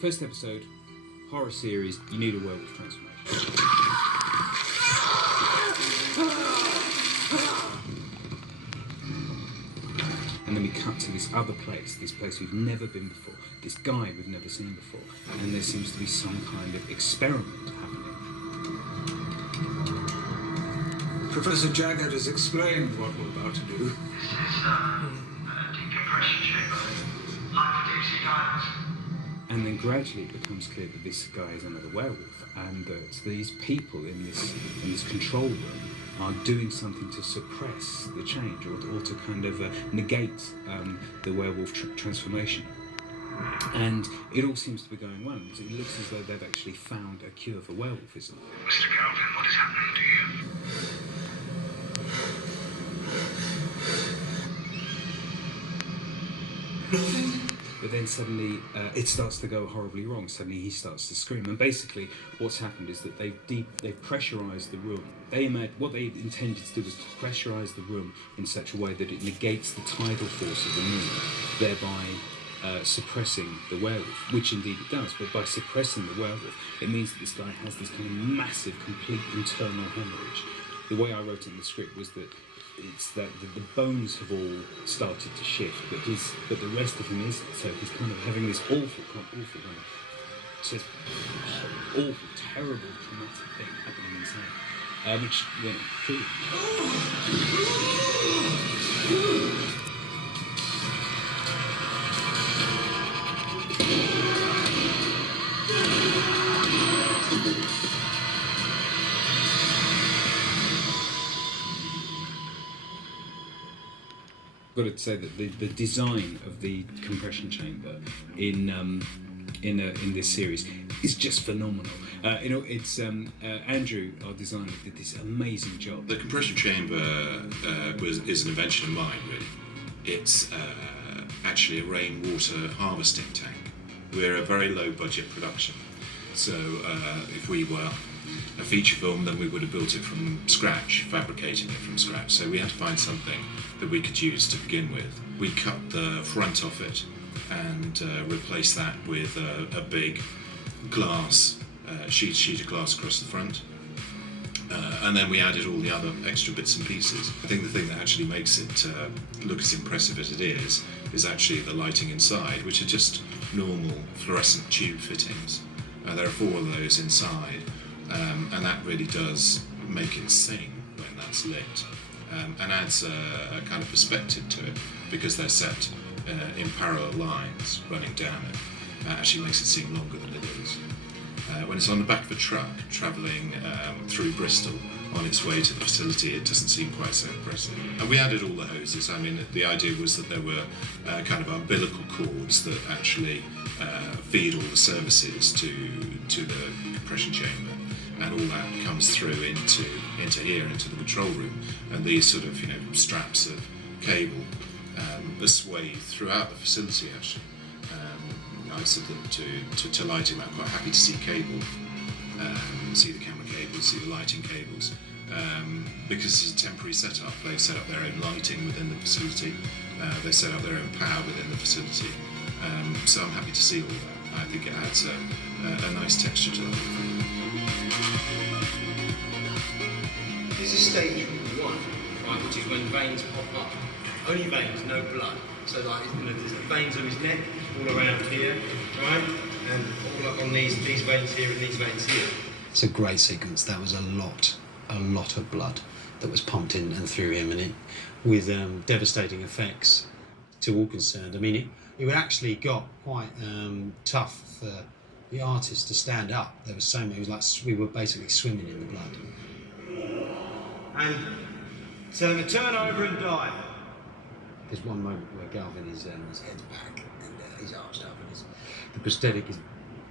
First episode, horror series, you need a werewolf transformation. And then we cut to this other place, this place we've never been before, this guy we've never seen before, and there seems to be some kind of experiment happening. Professor Jagged has explained what we're about to do. This is a decompression chamber, like for deep sea divers. And then gradually it becomes clear that this guy is another werewolf, and that these people in this control room are doing something to suppress the change, or to kind of negate the werewolf transformation. And it all seems to be going well. It looks as though they've actually found a cure for werewolfism. Mr. Galvin, what is happening to you? Nothing? But then suddenly it starts to go horribly wrong. Suddenly he starts to scream, and basically what's happened is that they've pressurised the room. What they intended to do was to pressurise the room in such a way that it negates the tidal force of the moon, thereby suppressing the werewolf, which indeed it does. But by suppressing the werewolf, it means that this guy has this kind of massive, complete internal hemorrhage. The way I wrote it in the script was that it's that the bones have all started to shift, but the rest of him isn't. So he's kind of having this awful kind of just awful, terrible, traumatic thing happening inside, which truly. I've got to say that the design of the compression chamber in this series is just phenomenal. It's Andrew, our designer, did this amazing job. The compression chamber is an invention of mine, really. It's actually a rainwater harvesting tank. We're a very low budget production, so if we were a feature film, then we would have built it from scratch, fabricating it from scratch. So we had to find something that we could use to begin with. We cut the front of it and replaced that with a big glass, sheet of glass across the front. And then we added all the other extra bits and pieces. I think the thing that actually makes it look as impressive as it is actually the lighting inside, which are just normal fluorescent tube fittings. There are 4 of those inside. And that really does make it sing when that's lit, and adds a kind of perspective to it, because they're set in parallel lines running down it. Actually makes it seem longer than it is. When it's on the back of a truck travelling through Bristol on its way to the facility, it doesn't seem quite so impressive. And we added all the hoses. I mean, the idea was that there were kind of umbilical cords that actually feed all the services to the compression chamber. And all that comes through into here, into the control room. And these sort of, straps of cable are swayed throughout the facility, actually. I said that to lighting, I'm quite happy to see cable, see the camera cables, see the lighting cables, because it's a temporary setup. They've set up their own lighting within the facility, they set up their own power within the facility. So I'm happy to see all that. I think it adds a nice texture to that. This is stage 1, right, which is when veins pop up. Only veins, no blood. So there's the veins on his neck, all around here, right? And all up on these veins here and these veins here. It's a great sequence. That was a lot of blood that was pumped in and through him, and it with devastating effects to all concerned. I mean, it actually got quite tough for the artist to stand up. There was so many. It was like we were basically swimming in the blood. And tell him to turn over and die. There's one moment where Galvin his head's back and he's arched up, and the prosthetic is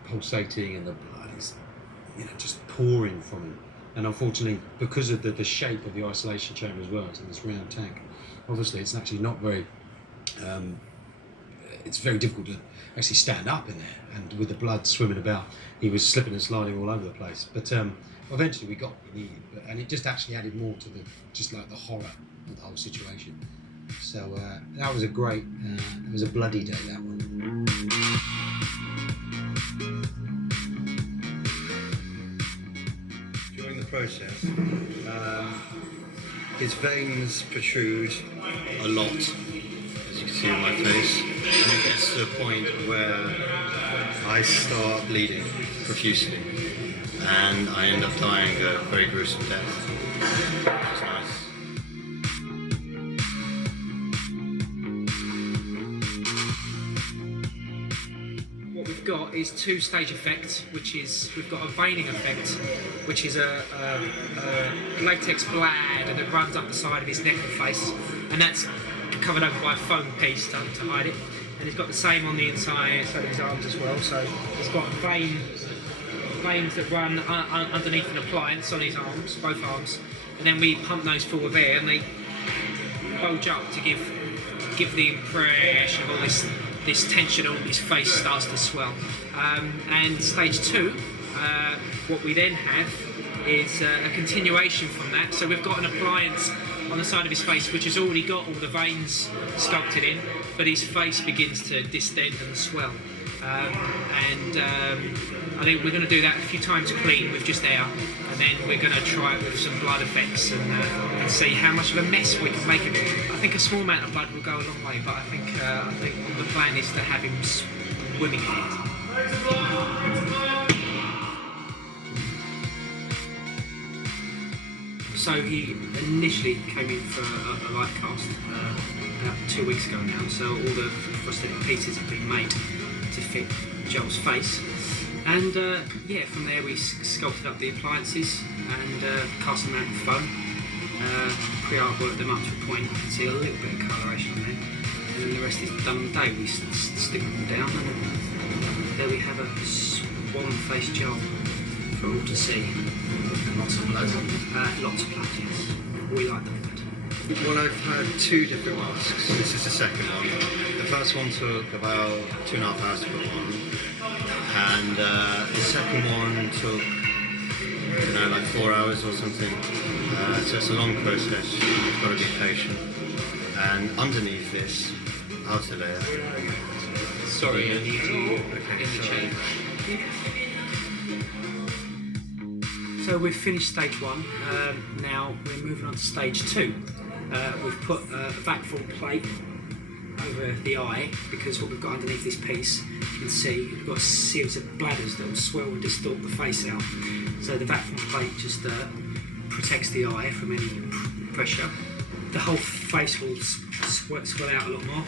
pulsating, and the blood is, just pouring from him. And unfortunately, because of the shape of the isolation chamber as well, it's in this round tank. Obviously, it's actually not very. It's very difficult to actually stand up in there, and with the blood swimming about, he was slipping and sliding all over the place. But eventually, we got what we needed, and it just actually added more to the horror of the whole situation. So that was it was a bloody day, that one. process, his veins protrude a lot, as you can see on my face, and it gets to a point where I start bleeding profusely, and I end up dying a very gruesome death, which is nice. What we've got is two-stage effect, which is we've got a veining effect, which is a latex bladder that runs up the side of his neck and face, and that's covered over by a foam piece to hide it. And he's got the same on the inside of his arms as well. So he's got veins that run underneath an appliance on his arms, both arms, and then we pump those full of air, and they bulge up to give the impression of all this tension on his face starts to swell. And stage 2, what we then have is a continuation from that. So we've got an appliance on the side of his face which has already got all the veins sculpted in, but his face begins to distend and swell. I think we're going to do that a few times clean with just air, and then we're going to try it with some blood effects and see how much of a mess we can make of it. I think a small amount of blood will go a long way, but I think the plan is to have him swimming in it. So he initially came in for a life cast about 2 weeks ago now, so all the prosthetic pieces have been made to fit Joel's face. And from there we sculpted up the appliances and cast them out in foam. Pre-art worked them up to a point, you can see a little bit of coloration on there. And then the rest is done on the day. We stick them down, and there we have a swan-faced Joel for all to see. Lots of blood. Lots of blood, yes. We like the blood. Well, I've had 2 different masks. This is the second one. The first one took about 2.5 hours to put on, and the second one took, I don't know, like 4 hours or something. So it's a long process. You've got to be patient. And underneath this outer layer. Sorry, I need you in the chain. So we've finished stage 1. Now we're moving on to stage 2. We've put a vac form plate over the eye, because what we've got underneath this piece, you can see we've got a series of bladders that will swell and distort the face out. So the vac form plate just protects the eye from any pressure. The whole face will swell out a lot more.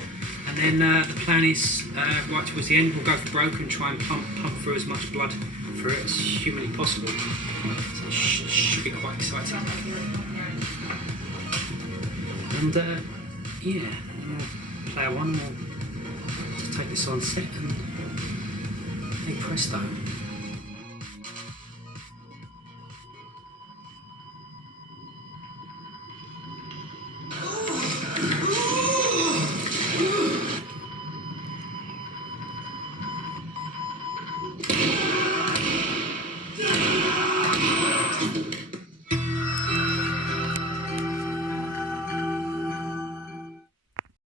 And then the plan is, right towards the end, we'll go for broke and try and pump through as much blood through it as humanly possible. So it should be quite exciting. And player 1 will just take this on set, and hey presto,